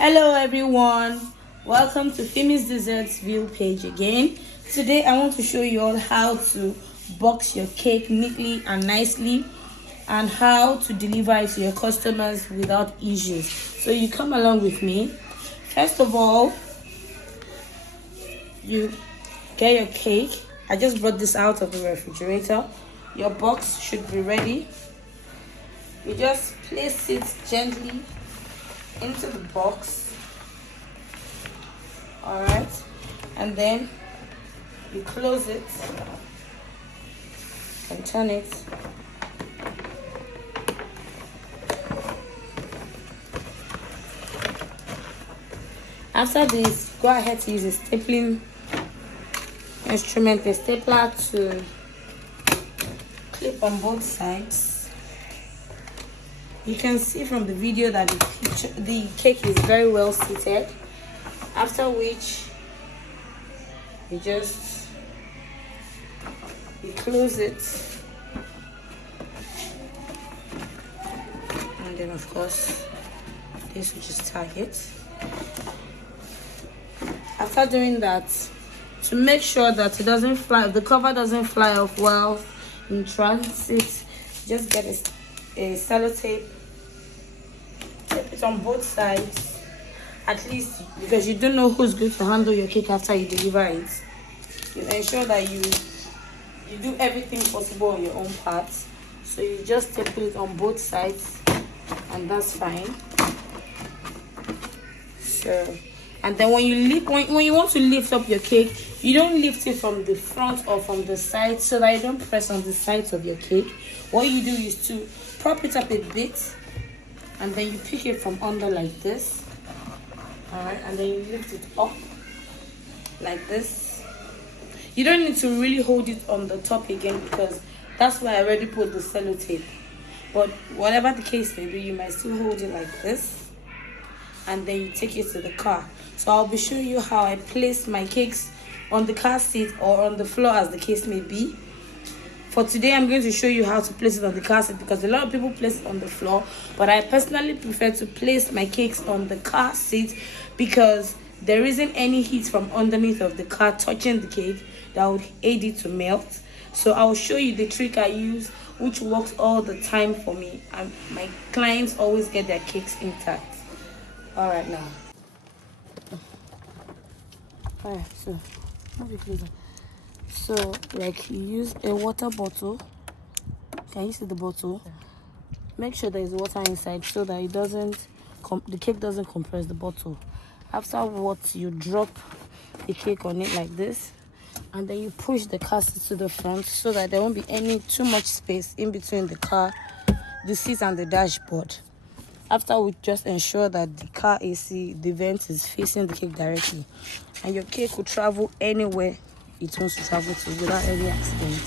Hello everyone, welcome to Femi's Desserts View page again. Today I want to show you all how to box your cake neatly and nicely and how to deliver it to your customers without issues. So you come along with me. First of all, you get your cake. I just brought this out of the refrigerator. Your box should be ready. You just place it gently into the box. All right, and then you close it and turn it. After this, go ahead to use a stapling instrument, a stapler, to clip on both sides. You can see from the video that the cake is very well seated. After which, you close it, and then of course this will just tag it. After doing that, to make sure that it doesn't fly, the cover doesn't fly off while in transit, just get a sellotape, tape it on both sides, at least, because you don't know who's going to handle your cake after you deliver it. You ensure that you do everything possible on your own part. So you just tape it on both sides, and that's fine. So, and then when you want to lift up your cake, you don't lift it from the front or from the side, so that you don't press on the sides of your cake. What you do is to prop it up a bit, and then you pick it from under like this. All right, and then you lift it up like this. You don't need to really hold it on the top again, because that's why I already put the sellotape. But whatever the case may be, you might still hold it like this, and then you take it to the car. So I'll be showing you how I place my cakes on the car seat or on the floor, as the case may be. For today, I'm going to show you how to place it on the car seat, because a lot of people place it on the floor, but I personally prefer to place my cakes on the car seat, because there isn't any heat from underneath of the car touching the cake that would aid it to melt. So I'll show you the trick I use, which works all the time for me, and my clients always get their cakes intact. All right, now. All right, so move it closer. So, like, you use a water bottle. Can you see the bottle? Make sure there is water inside so that it doesn't, the cake doesn't compress the bottle. Afterwards, you drop the cake on it like this, and then you push the car seat to the front so that there won't be too much space in between the car, the seat, and the dashboard. After, we just ensure that the car AC, the vent, is facing the cake directly, and your cake will travel anywhere it wants to travel to without any accident.